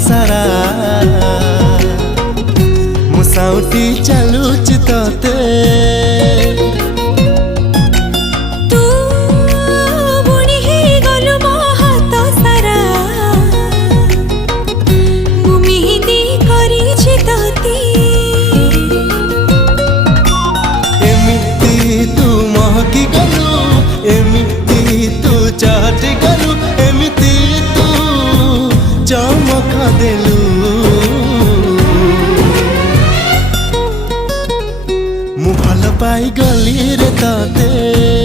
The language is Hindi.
सारा मुसाउटी चलुच तोते चाहती गलू एमती तू चमका देलू मु भल पाई गली रे ताते।